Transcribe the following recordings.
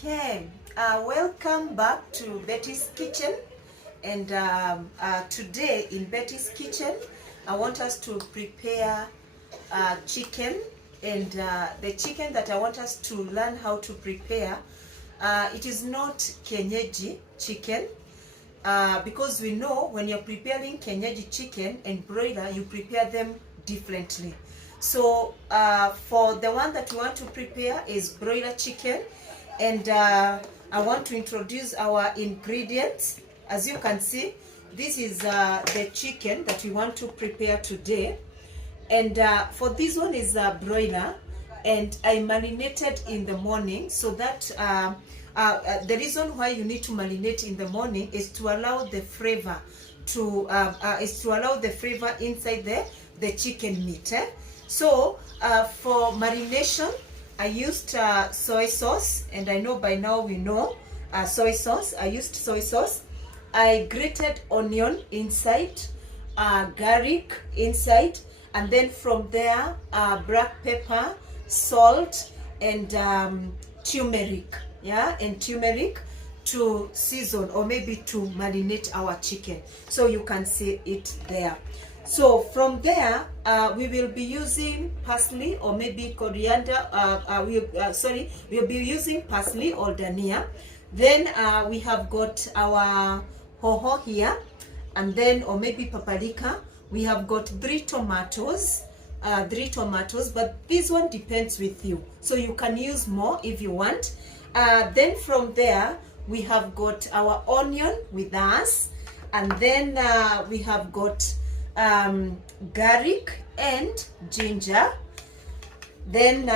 Okay, welcome back to Betty's Kitchen. And today in Betty's Kitchen, I want us to prepare chicken. And the chicken that I want us to learn how to prepare, it is not kienyeji chicken. Because we know when you're preparing kienyeji chicken and broiler, you prepare them differently. So for the one that we want to prepare is broiler chicken. And I want to introduce our ingredients. As you can see, this is the chicken that we want to prepare today. And for this one is broiler, and I marinated in the morning so that the reason why you need to marinate in the morning is to allow the flavor to inside the chicken meat. So for marination, I used soy sauce, and I know by now we know soy sauce. I used soy sauce. I grated onion inside, garlic inside, and then from there black pepper, salt, and turmeric. Yeah, and turmeric to season or maybe to marinate our chicken. So you can see it there. So from there, we will be using parsley or maybe coriander. We'll be using parsley or dhania. Then we have got our hoho here, and then or maybe paprika. We have got 3 tomatoes, but this one depends with you. So you can use more if you want. Then from there, we have got our onion with us, and then we have got garlic and ginger. Then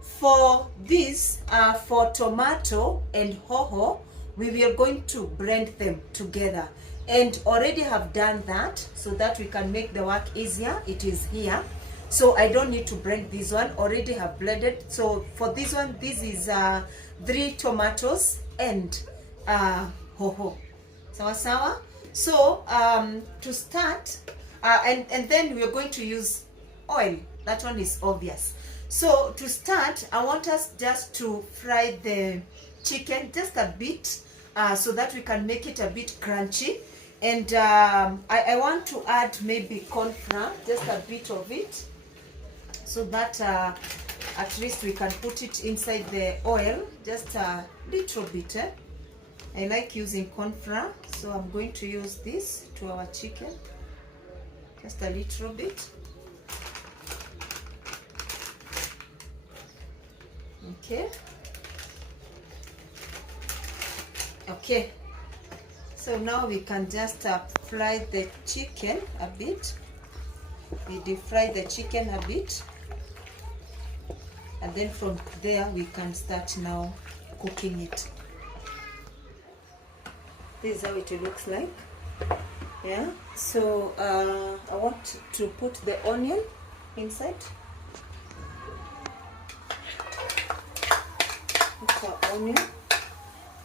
for this, for tomato and hoho, we are going to blend them together, and already have done that so that we can make the work easier. It is here, so I don't need to blend this one, already have blended. So for this one, this is 3 tomatoes and hoho. Sawa sawa. So to start, and then we are going to use oil. That one is obvious. So to start, I want us just to fry the chicken just a bit, so that we can make it a bit crunchy. And I want to add maybe corn flour, just a bit of it, so that at least we can put it inside the oil, just a little bit. I like using corn flour, so I'm going to use this to our chicken, just a little bit. Okay, so now we can just fry the chicken a bit. We deep fry the chicken a bit, and then from there we can start now cooking it. This is how it looks like. Yeah, so I want to put the onion inside. Put our onion,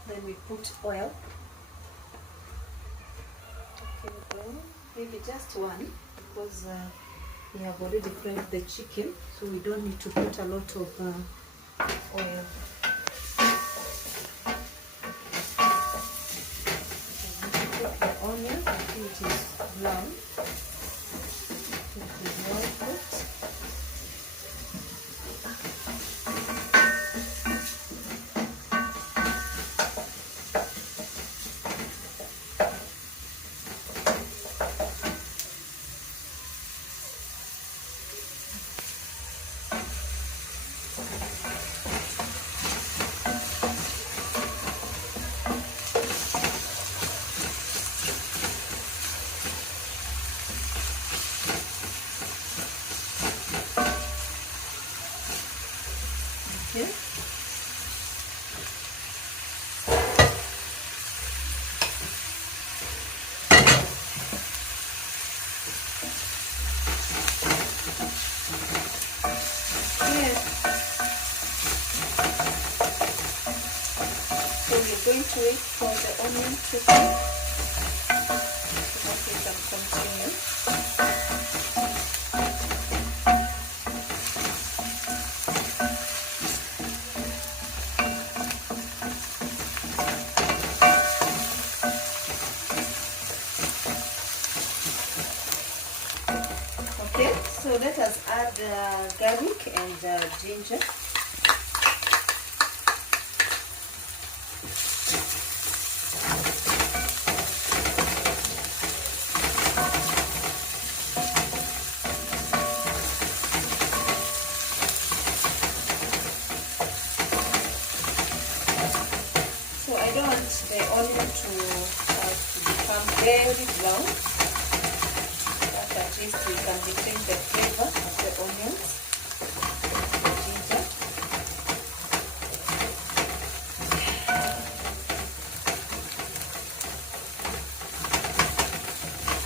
then we put oil. Okay, well, maybe just one, because we have already fried the chicken, so we don't need to put a lot of oil. Put the onion until it is brown. It is well cooked. Okay. So we're going to wait for the onion to cook so that we can continue. So let us add garlic and ginger. So I don't want the onion to become very brown, but at least we can retain the flavor of the onions, the ginger.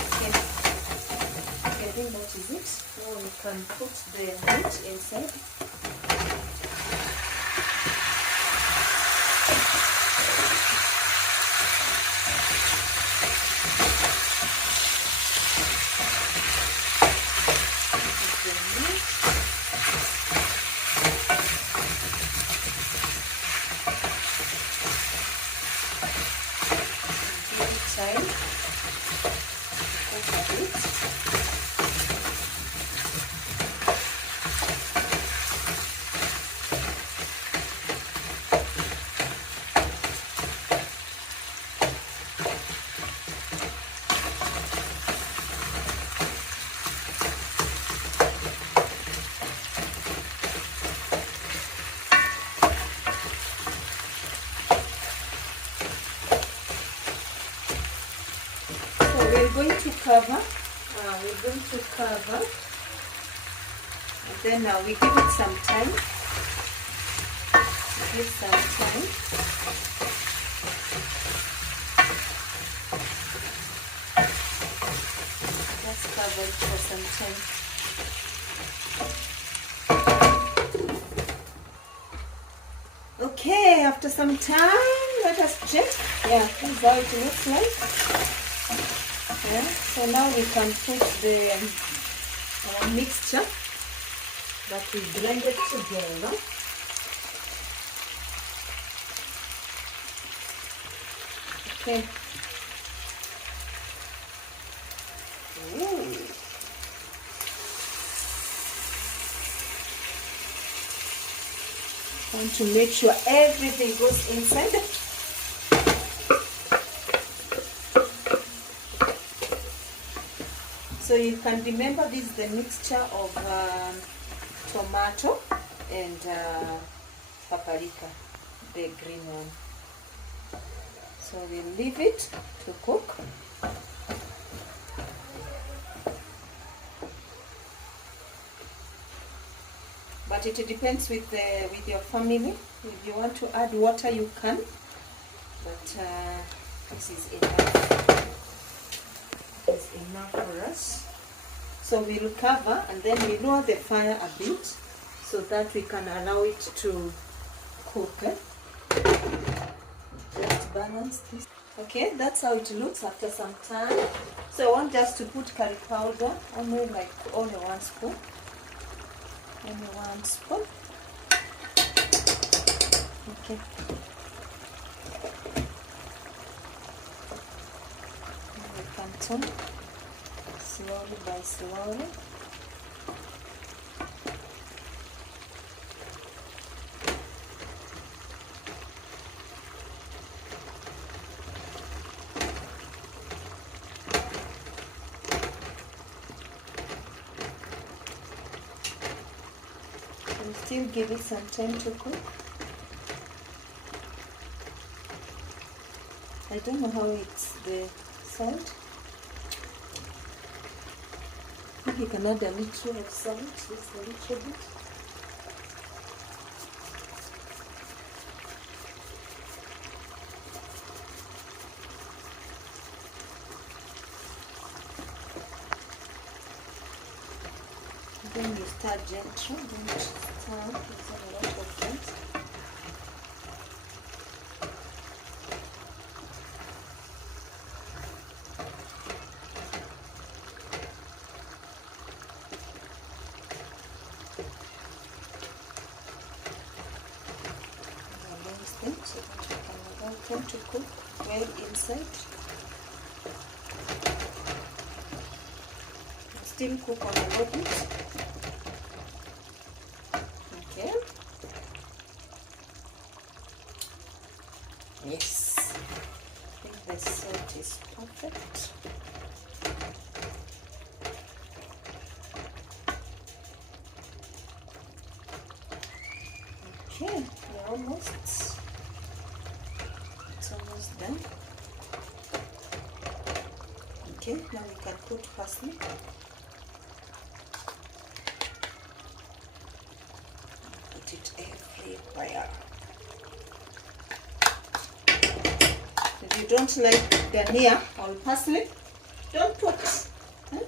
Okay, I think that is it. Now we can put the meat inside. We're going to cover, and then we give it some time. Just cover it for some time. Okay, after some time, let us check. Yeah, this is how it looks like. Yeah, so now we can put the mixture that we blended together. Okay. Ooh. Want to make sure everything goes inside. So you can remember this is the mixture of tomato and paprika, the green one. So we'll leave it to cook. But it depends with your family. If you want to add water, you can. But this is enough. Is enough for us. So we'll cover and then we lower the fire a bit so that we can allow it to cook. Just balance this. Okay, that's how it looks after some time. So I want just to put curry powder, only 1 spoon. Only 1 spoon. Okay. Turn slowly by slowly. And still give it some time to cook. I don't know how it's the salt. You can add a little of salt, just a little bit. Then you stir gently, don't stir, there's a lot of things. So that we can allow them to cook well inside. Still cook on a low heat. Yes, I think the salt is perfect. Okay, we're almost. It's almost done. Okay, now we can put parsley. Put it everywhere. If you don't like dhania or parsley, don't put. Huh?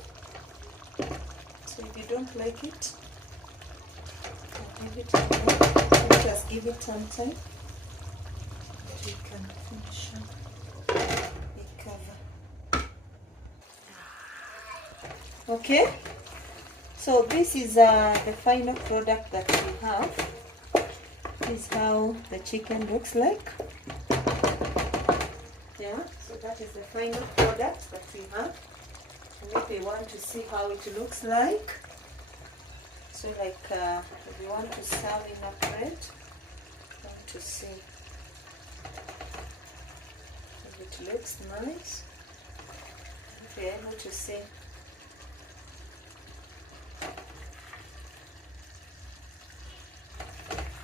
So if you don't like it, give it a minute. Let us give it some time. We can finish the cover. Okay, so this is the final product that we have. This is how the chicken looks like. Yeah, so that is the final product that we have. Maybe you want to see how it looks like. So like if you want to serve in a plate, you want to see if it looks nice. If you're able to see.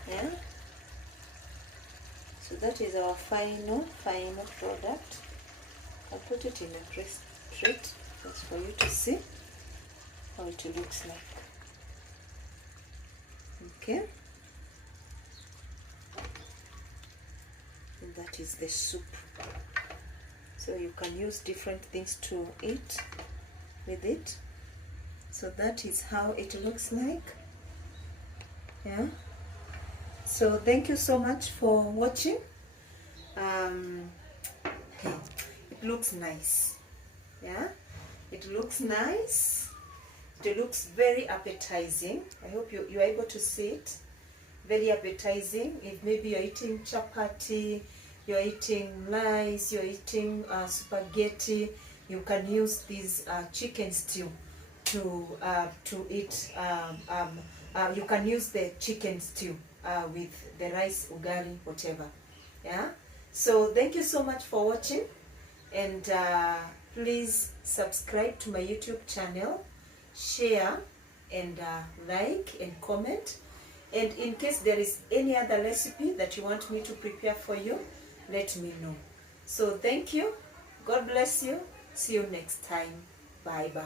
Yeah. So that is our final product. I'll put it in a treat just for you to see how it looks like. Okay. And that is the soup. So you can use different things to eat with it. So that is how it looks like. Yeah. So thank you so much for watching. It looks nice. Yeah, it looks nice. It looks very appetizing. I hope you're able to see it. Very appetizing. If maybe you're eating chapati, you're eating rice, you're eating spaghetti, you can use this chicken stew to eat. You can use the chicken stew with the rice, ugali, whatever. Yeah. So thank you so much for watching, and please subscribe to my YouTube channel, share, and like and comment. And in case there is any other recipe that you want me to prepare for you, let me know. So thank you. God bless you. See you next time. Bye bye.